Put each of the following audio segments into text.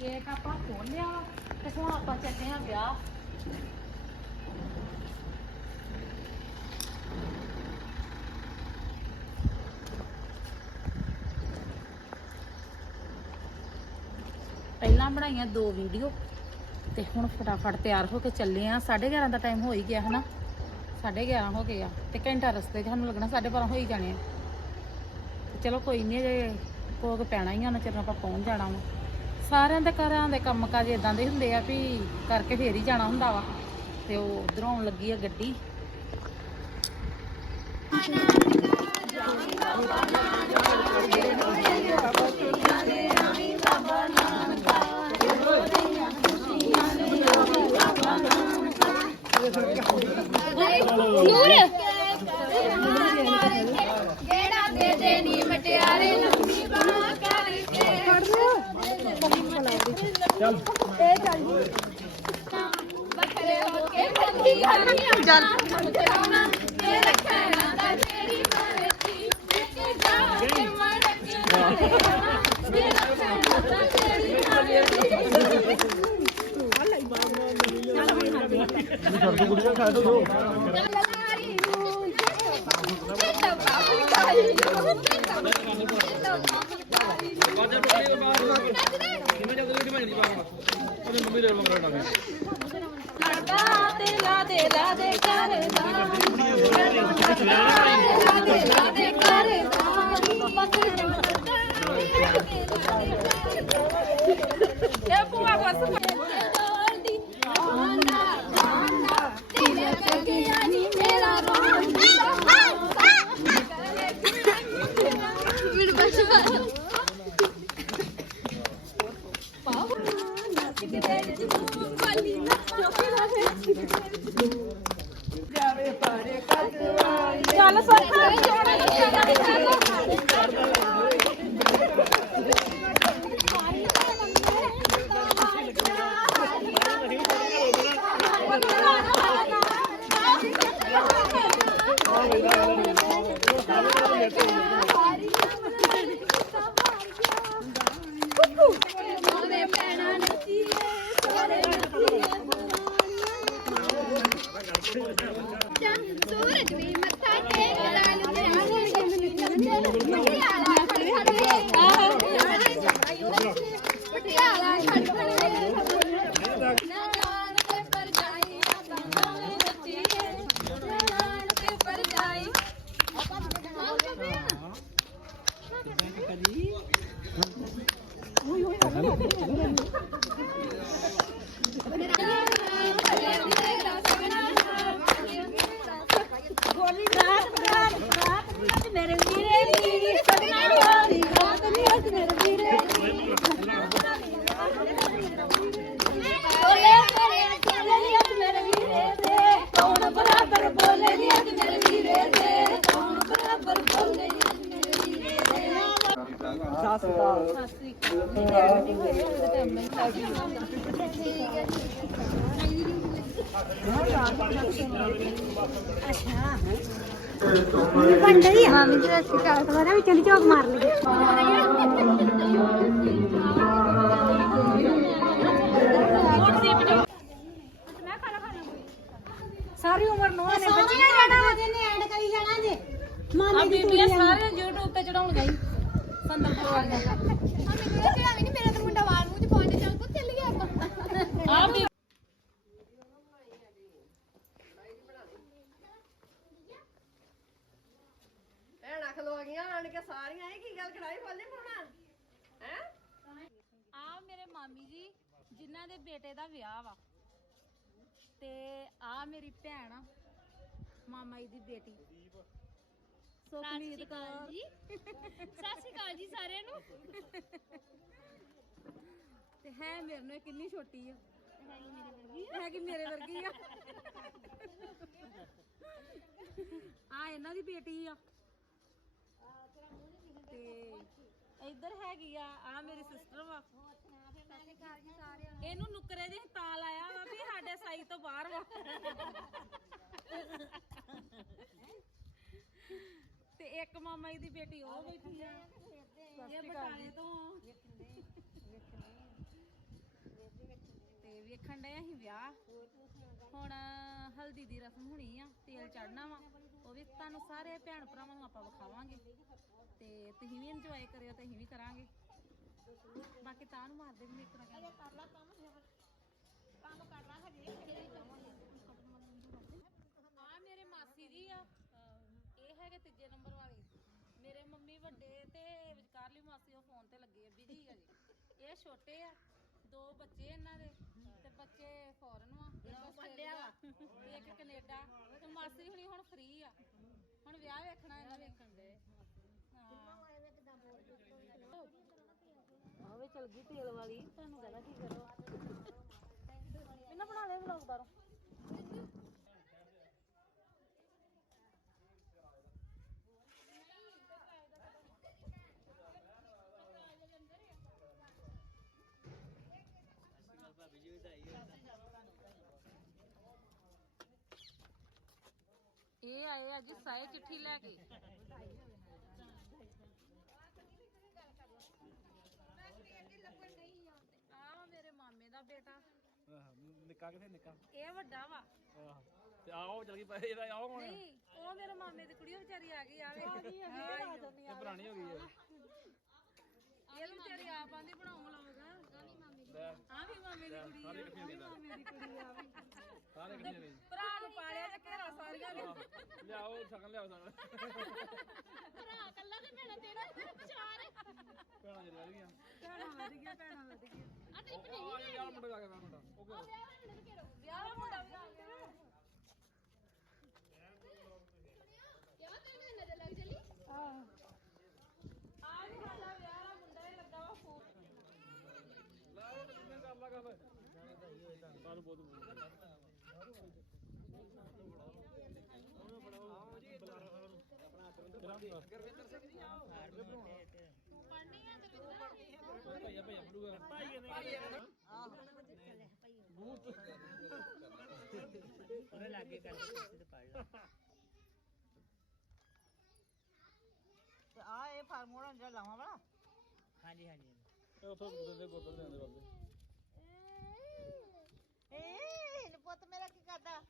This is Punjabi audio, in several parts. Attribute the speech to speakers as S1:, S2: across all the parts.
S1: ਗੇਟ ਆਪਾਂ ਖੋਲ ਲਿਆ ਵਾ ਤੇ ਹੁਣ ਆਪਾਂ ਚੱਲੇ ਆ ਵਿਆਹ ਪਹਿਲਾਂ ਬਣਾਈਆਂ ਦੋ ਵੀਡੀਓ ਤੇ ਹੁਣ ਫਟਾਫਟ ਤਿਆਰ ਹੋ ਕੇ ਚੱਲੇ ਆ। 11:30 ਦਾ ਟਾਈਮ ਹੋ ਹੀ ਗਿਆ, ਹਨਾ? 11:30 ਹੋ ਗਿਆ ਤੇ ਘੰਟਾ ਰਸਤੇ 'ਚ ਸਾਨੂੰ ਲੱਗਣਾ 12:30 ਹੋ ਹੀ ਜਾਣੇ ਆ। ਤੇ ਚਲੋ ਕੋਈ ਨਹੀਂ ਜੇ ਕੋਕ ਪੈਣਾ ਹੀ ਆ ਨਾ ਚਿਰ ਆਪਾਂ ਪਹੁੰਚ ਜਾਣਾ ਵਾ। ਸਾਰਿਆਂ ਦੇ ਘਰਾਂ ਦੇ ਕੰਮ ਕਾਜ ਇਦਾਂ ਦੇ ਹੁੰਦੇ ਆ ਵੀ ਕਰਕੇ ਫੇਰ ਹੀ ਜਾਣਾ ਹੁੰਦਾ ਵਾ। ਤੇ ਉਹ ਉਧਰੋਂ ਆਉਣ ਲੱਗੀ ਆ ਗੱਡੀ।
S2: ਗੇੜਾ ਵੱਖਰੇ ਹੋ ਕੇ ਬੱਤੀ ਖਾਣੀ ਚੱਲ। ਇਹ ਰੱਖਣਾ ਦਾ ਤੇਰੀ ਮਰਜ਼ੀ ਕਿ ਜਾ ਕੇ ਮਰ ਕੇ ਇਹ ਰੱਖਣਾ ਦਾ ਤੇਰੀ ਮਰਜ਼ੀ ਲਲਾਰੀ ਨੂੰ ਜੇ ਤਾਂ ਬਾਪੂ ਕਾਈ ਲੜਦਾ ਤੇ ਲਾ ਦੇ ਲਾ ਦੇ ਕਰਦਾ ਲਾ ਦੇ ਲਾ ਦੇ ਕਰਦਾ ਇਹ ਪੂਆ ਬਸ ਦੀ ਆਂਦਾ ਆਂਦਾ ਤੇਰੇ ਲੱਗਿਆ ਨਹੀਂ ਮੇਰਾ ਵੀਰ ਬਸ ਪਾਉ ਨੱਚ ਕੇ ਦੇ ਜੂ ਵਾਲੀ ਨਾ ਚੱਲ ਸੋਖਾ। ਸੋਰੇ ดีอุ้ยอุ้ย
S3: ਪੰਡਰੀ ਹਾਂ ਮੈਨੂੰ ਅਸੀਂ ਕਾਲ ਤੋਂ ਵਿੱਚ ਚਲੀ ਚੌਕ ਮਾਰ ਲਈ
S1: ਸਾਰੀ ਉਮਰ ਨੂੰ ਨੇ
S3: ਸੋਹਣਾ ਜਾਣਾ ਵਜੇ ਨੇ ਐਡ ਕਰੀ ਜਾਣਾ ਜੇ। ਮਾਮੇ ਦੀ
S1: ਬੀਬੀਆਂ ਸਾਰੇ YouTube ਤੇ ਚੜਾਉਣ ਗਈ। ਸੰਦਰ ਪਰਿਵਾਰ ਦਾ
S2: ਮੇਰਾ ਤਾਂ ਮੁੰਡਾ ਵਾਲ ਮੂੰਹ ਚ ਪਾਉਂਦੇ ਚੱਲ ਪੁੱਤ ਚੱਲ ਗਿਆ ਆਪਾਂ
S1: ਆ ਵੀ
S4: ਭੈਣਾਂ ਖਲੋ ਗਈਆਂ ਆਣ ਕੇ ਸਾਰੀਆਂ ਇਹ ਕੀ ਗੱਲ ਕੜਾਈ ਫੋਲੇ ਪਾਉਣਾ ਹੈ
S1: ਆ ਮੇਰੇ ਮਾਮੀ ਜੀ ਜਿਨ੍ਹਾਂ ਦੇ ਬੇਟੇ ਦਾ ਵਿਆਹ ਵਾ ਤੇ ਆ ਮੇਰੀ ਭੈਣ ਆ, ਮਾਮਾ ਜੀ ਦੀ ਬੇਟੀ। ਸੁਖਮੀਤ ਕੌਰ
S2: ਜੀ। ਸਤਿ ਸ਼੍ਰੀ ਅਕਾਲ ਜੀ ਸਾਰਿਆਂ ਨੂੰ।
S1: ਤੇ ਹੈ ਮੇਰੇ ਨਾਲ ਕਿੰਨੀ ਛੋਟੀ ਆ। ਹੈ ਕਿ ਮੇਰੇ ਵਰਗੀ ਆ। ਆ ਇਹਨਾਂ ਦੀ ਬੇਟੀ ਆ। ਤੇ ਇੱਧਰ ਹੈਗੀ ਆ ਆ ਮੇਰੀ ਸਿਸਟਰ ਵਾ। ਇਹਨੂੰ ਨੁਕਰੇ ਜਿਹੇ ਤਾਂ ਲਾਇਆ ਵਾ ਵੀ ਸਾਡੇ ਸਾਈ ਤੋਂ ਬਾਹਰ ਵਾ। ਤੇ ਇੱਕ ਮਾਮਾ ਜੀ ਦੀ ਬੇਟੀ ਉਹ ਬੈਠੀ ਆ। ਇਹ ਬਟਾਲੇ ਤੋਂ। ਵੇਖਣ ਡਏ ਅਸੀਂ ਵਿਆਹ। ਹੁਣ ਹਲਦੀ ਦੀ ਰਸਮ ਹੋਣੀ ਆ ਤੇਲ ਚੜਨਾ ਵਾ। ਉਹ ਵੀ ਤੁਹਾਨੂੰ ਸਾਰੇ ਭੈਣ ਭਰਾਵਾਂ ਨੂੰ ਆਪਾਂ ਵਿਖਾਵਾਂਗੇ। ਤੇ ਤੁਸੀਂ ਵੀ ਇੰਜੋਏ ਕਰਿਓ ਤੇ ਅਸੀਂ ਵੀ ਕਰਾਂਗੇ। ਬਾਕੀ ਤਾਂ ਨੂੰ ਮਾਰਦੇ ਵੀ ਤਰ੍ਹਾਂ
S3: ਕਰ ਕੰਮ ਕਰ ਲਾ ਹਜੇ ਫਿਰ
S1: ਆ ਮੇਰੇ ਮਾਸੀ ਜੀ ਆ ਇਹ ਹੈਗੇ ਤੀਜੇ ਨੰਬਰ ਵਾਲੇ ਮੇਰੇ ਮੰਮੀ ਵੱਡੇ ਤੇ ਵਿਚਕਾਰਲੀ ਮਾਸੀ ਉਹ ਫੋਨ ਤੇ ਲੱਗੇ ਆ ਬਿਜ਼ੀ ਆ ਜੀ। ਇਹ ਛੋਟੇ ਆ ਦੋ ਬੱਚੇ ਇਹਨਾਂ ਦੇ ਤੇ ਬੱਚੇ ਫੋਰਨ ਵਾ ਇੱਕ ਆਸਟ੍ਰੇਲੀਆ ਤੇ ਇੱਕ ਕੈਨੇਡਾ। ਤੇ ਮਾਸੀ ਹੁਣੀ ਹੁਣ ਫ੍ਰੀ ਆ। ਹੁਣ ਵਿਆਹ ਵੇਖਣਾ ਇਹਨਾਂ ਵੇਖਣ ਦੇ। ਆਵੇ ਚਲ ਗਈ ਤੇਲ ਵਾਲੀ। ਤੁਹਾਨੂੰ ਕਹਦਾ ਕੀ ਕਰੋ। ਇਹਨਾਂ ਬਣਾ ਲੈ ਵਲੌਗ ਬਾਰੋਂ ਇਹ ਆਏ ਆ ਜੀ ਸਾਏ ਚਿੱਠੀ ਲੈ ਕੇ। ਆ ਮੇਰੇ ਮਾਮੇ ਦਾ ਬੇਟਾ।
S5: ਆਹ, ਨਿੱਕਾ ਕਿਥੇ ਨਿੱਕਾ?
S1: ਇਹ ਵੱਡਾ ਵਾ।
S5: ਆਹ ਤੇ ਆਓ ਚਲ ਗਈ ਪਏ ਇਹਦਾ ਆਓ ਹੁਣ।
S1: ਨਹੀਂ ਉਹ ਮੇਰੇ ਮਾਮੇ ਦੀ ਕੁੜੀ ਉਹ ਵਿਚਾਰੀ ਆ ਗਈ ਆਵੇ। ਆ ਗਈ
S5: ਇਹ ਪੁਰਾਣੀ ਹੋ ਗਈ ਹੈ
S1: ਇਹ ਵੀ ਵਿਚਾਰੀ ਆਪ ਆਂਦੀ ਬਣਾਉਂ ਲਾਉਗਾ ਗਾਲੀ ਮਾਮੇ
S5: ਲੈ।
S1: ਆ ਵੀ ਮਾਮੇ ਦੀ ਕੁੜੀ
S5: ਸਾਰੇ ਇਕੱਠੇ ਨੇ
S1: ਮਾਮੇ ਦੀ ਕੁੜੀ ਆ ਵੀ।
S5: ਸਾਰੇ ਇਕੱਠੇ ਨੇ
S1: ਭਰਾ ਨੂੰ ਪਾਲਿਆ ਤੇ ਘੇਰਾ ਸਾਰੀਆਂ ਨੇ।
S5: ਲਿਆਓ ਸ਼ਗਨ ਲਿਆਓ ਸ਼ਗਨ
S3: ਭਰਾ ਕੱਲਾ ਤੇ ਭੈਣਾ ਤੇਰਾ ਚਾਰ।
S5: ਭੈਣਾਂ ਜਿਹੜੇ ਰਹਿ ਗਈਆਂ।
S1: ਭੈਣਾਂ ਵਧ ਗਿਆ ਭੈਣਾਂ ਵਧ ਗਿਆ
S3: ਆ ਤੇਰੀ ਭਣੀ
S5: ਉਹ ਆ ਯਾਰ ਮੁੰਡਾ ਜਾ ਕੇ ਵਾ ਮੁੰਡਾ। ਉਹ ਕਿਹੜਾ?
S3: ਵਿਆਹ ਵਾਲੇ ਨੂੰ ਘੇਰੋ।
S1: ਵਿਆਹ ਦਾ ਮੁੰਡਾ ਵੀ ਆ ਗਿਆ।
S3: ਕਿਉਂ ਤੈਨੂੰ ਨਜ਼ਰ ਲੱਗ ਜਲੀ
S1: ਆ ਵੀ ਸਾਡਾ ਵਿਆਹ ਦਾ ਮੁੰਡਾ ਹੀ ਲੱਗਾ ਵਾ ਫੋਨ
S5: ਲੈ ਉਹ ਤੇ ਕਿੰਨੇ ਕਰ। ਲਾ ਗੱਲ ਸਾਨੂੰ ਬਹੁਤ ਬੋਲ ਗੁਰਵਿੰਦਰ ਸਿੰਘ ਜੀ ਆਓ
S3: ਪੜਨੀ ਆ ਦਰਵਿੰਦਰ
S5: ਭਈਆ ਭਈਆ ਫੜੂਗਾ ਭਾਈਏ ਨੇ ਬੂਤ ਉਹਨੇ ਲੱਗੇ ਕਰ ਤੇ ਪੜ ਲਾ
S6: ਤੇ ਆ ਇਹ ਫਾਰਮੂਲਾ ਜਿਹੜਾ ਲਾਵਾਂ ਵਾਲਾ
S5: ਹਾਂਜੀ ਹਾਂਜੀ ਇਹ ਉੱਥੋਂ ਗੁਰਦੇ ਦੇ ਗੁਰਦੇ ਦੇ ਆਂਦੇ ਕਰਦੇ
S6: ਏ ਇਹ ਪੁੱਤ ਮੇਰਾ ਕੀ ਕਰਦਾ?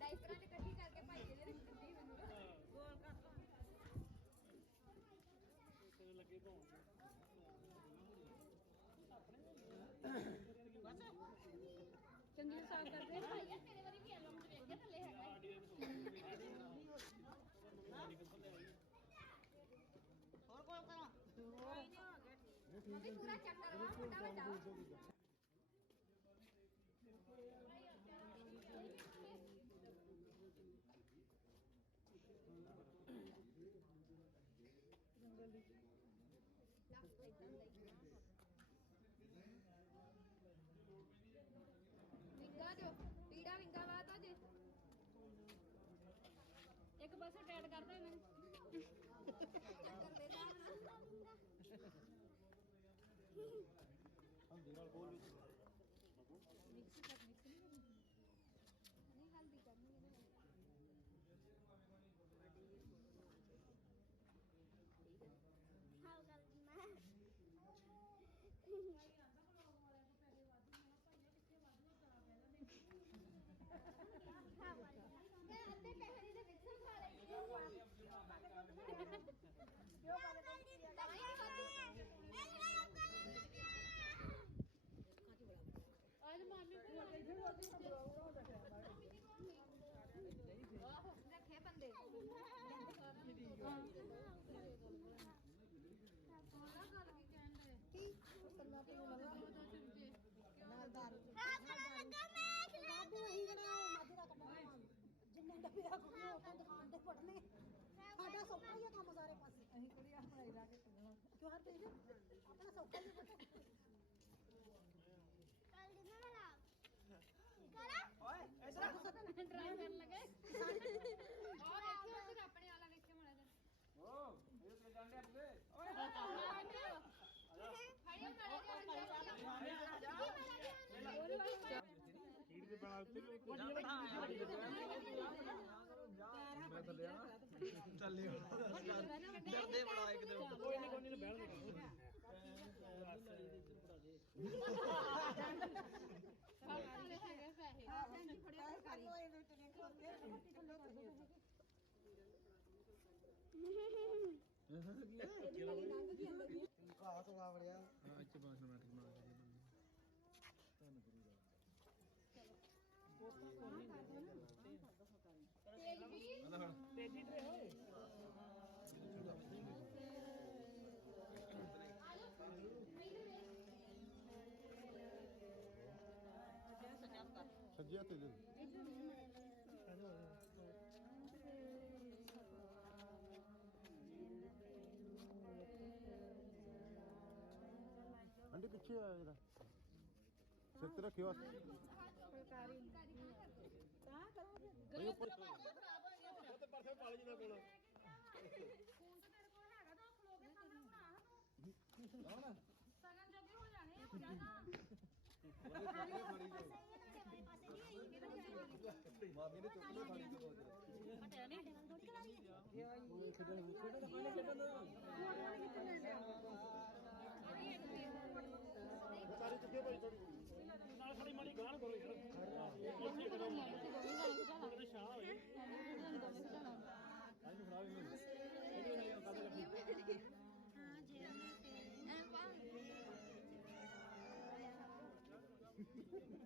S3: ਡਾਈਪਰਾਂ ਤੇ ਇਕੱਠੀ ਕਰਕੇ ਭਾਈ ਇਹਦੇ ਵਿੱਚ ਕੱਢੀ ਮੈਨੂੰ। ਚੰਗੀ ਸਾਗ ਕਰਦੇ ਭਾਈ ਯਾਰ ਤੇਰੇ ਵਾਰੀ ਵੀ ਐਲਬਮ ਵੇਖ ਕੇ ਥੱਲੇ ਹੈਗਾ।
S6: ਹੋਰ ਕੋਲ ਕਰਾਂ
S3: ਮੰਮੀ ਪੂਰਾ ਚੱਕ ਕਰਵਾ ਮੁੰਡਾ ਵੱਡਾ ਵਿੰਗਾ ਜੋ ਪੀੜਾ ਵਿੰਗਾ ਵਾ ਤਾਂ ਜੇ ਇੱਕ ਪਾਸੇ ਟੈਟ ਕਰਦਾ ਇਹਨੇ ਚੱਕਰ ਦੇ ਦਾ
S5: ਹੰਦੀ ਨਾਲ ਬੋਲ
S3: ਮਿਕਸ ਕਰ ਮਿਕਸ ਨਹੀਂ ਕਰਨੀ ਨਹੀਂ ਹਲਦੀ ਕਰਨੀ ਇਹਦੇ ਨਾਲ ਹਾਂ ਗੱਲ ਮੈਂ ਮੈਂ ਅੱਧੇ ਪੈਸੇ ਦੇ ਵਿੱਚ ਖਾ ਲਈ ਕਿਉਂ ਪਾਲੇ ਕਿਉਂ ਪਾਲੇ ਅੱਜ ਮਾਮੀ ਕੋਲ ਆਹੋ ਰੱਖੇ ਬੰਦੇ ਕੀ ਕਰਨਾ ਤੇ ਨਾਲ ਦਾਰੂ ਲੱਗਾ ਮੈਂ ਬਾਬੂ ਹੀ ਜਿਹੜਾ ਮਾਦੀ ਦਾ ਕੱਢਣਾ ਜਿੰਨੇ ਡੱਬੇ ਆ ਕੋਈ ਉਹ ਦੁਕਾਨ ਤੇ ਫੜਨੇ। ਸਾਡਾ ਸੌਖਾ ਹੀ ਆ ਕੰਮ ਸਾਰੇ ਪਾਸੇ। ਅਸੀਂ ਕੁੜੀ ਆ ਬਣਾਈ ਲਾ ਕੇ ਕਿਉਂ ਹਰ ਪੇਜ ਆਪਣਾ ਸੌਖਾ ਹੀ ਪਤਾ ਕੱਲ ਦਿਨ ਵਾਲਾ ਕਰਾ
S6: ਓਏ ਇਧਰ
S5: ਤੇ ਬਣਾ ਉੱਤੇ ਮੈਂ ਥੱਲੇ ਆ ਚੱਲੇ ਡਰਦੇ ਬਣਾ ਇੱਕ ਦਿਨ। ਕੋਈ ਨਹੀਂ ਕੋਈ ਨਹੀਂ ਬਹਿਣ ਦੇ।
S7: ਘਾਹ ਤੋਲਾ ਵੜਿਆ
S5: ਹਾਂ ਇੱਥੇ ਬਾਸ ਬਣਾ ਕੇ ਬਣਾ ਕੇ
S7: ਸੱਜੇ ਹੱਥੇ ਦੇ ਅੰਡੇ ਪਿੱਛੇ ਆ ਇਹਦਾ ਸਿਰ ਤੇ ਰੱਖਿਓ ਹੱਥ। ਮਾਮੀ ਨੇ ਚੁੱਕ ਲਿਆ ਖਾਣੀ ਦੇ ਸਾਰੇ ਚੁੱਕੇ ਭਾਈ ਥੋੜੀ
S5: ਨਾਲ ਖੜੀ ਮਾੜੀ ਗਾਣ ਕਰੋ ਯਾਰ ਇੱਥੇ ਕਰੋ ਉਹਦੇ ਸ਼ਾਹ ਹੋਏ ਆਈ ਖਰਾਬ ਹੀ ਨਹੀਂ ਉਹਦੇ ਨਾਲ ਕਾਦੇ ਲੱਗੀ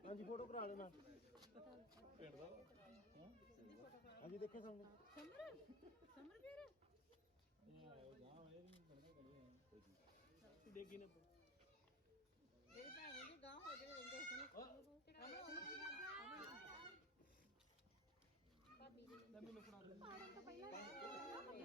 S7: ਹਾਂਜੀ ਫੋਟੋ ਕਰਾ ਲੈਣਾ।
S5: ਪਿੰਡ ਦਾ
S7: ਹਾਂਜੀ ਦੇਖੇ ਸਾਹਮਣੇ।
S5: ਨਹੀਂ ਬਣਦਾ ਕਰੀ ਡੇਗੀ ਨੇ।
S6: ਜਿਹੜੀ ਭੈਣ ਦੀ ਗਾਂ ਹੋ ਜਿਹੜੇ ਰਹਿੰਦੇ
S5: ਮੈਨੂੰ ਫੜਾ ਦੇ ਬੰਦੇ ਵਿੱਚ ਇਹੀ ਕਰੀਏ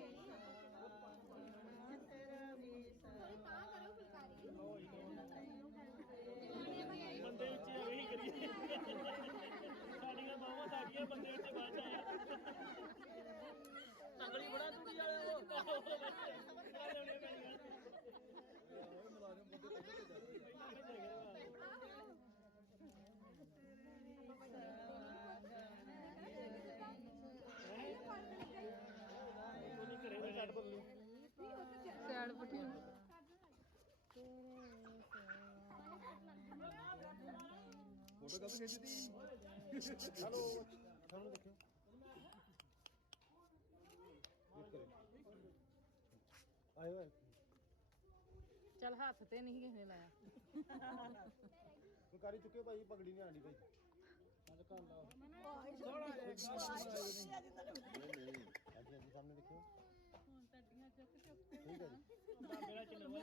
S5: ਸਾਡੀਆਂ ਬਾਹਾਂ ਸਾਡੀਆਂ ਬੰਦੇ ਵਿੱਚ ਬਾਅਦ ਚ ਆਇਆ ਤੰਗਲੀ ਬੜਾ ਤੁੜੀ ਵਾਲੇ ਉਹ ਆ ਲੈਣੇ ਪੈਣੀਆਂ
S7: ਮੁਲਾਜ਼ਮ ਬੰਦੇ ਤੇ
S5: ਕੋਈ ਘਰੇ ਦਾ ਛੱਡ ਬਦਲੂ
S7: ਫੋਟੋ ਕਦ ਖਿੱਚਦੀ? ਹੈਲੋ। ਸਾਹਮਣੇ ਦੇਖਿਓ। ਵੇਟ ਕਰੇ ਆਇਓ ਆਇਓ।
S1: ਚੱਲ ਹੱਥ ਤੇ ਨਹੀਂ ਕਿਸੇ ਨੇ ਲਾਇਆ।
S7: ਫੁਲਕਾਰੀ ਚੁੱਕੇ ਭਾਈ ਪਗੜੀ ਨਹੀਂ ਆਂਦੀ ਭਾਈ।
S5: ਅੱਜ ਘਰ ਲਾ।
S7: ਹਾਂਜੀ ਹਾਂਜੀ ਸਾਹਮਣੇ ਦੇਖਿਓ ਠੀਕ ਹੈ ਜੀ।
S5: ਮੇਰਾ ਚਲਵਾ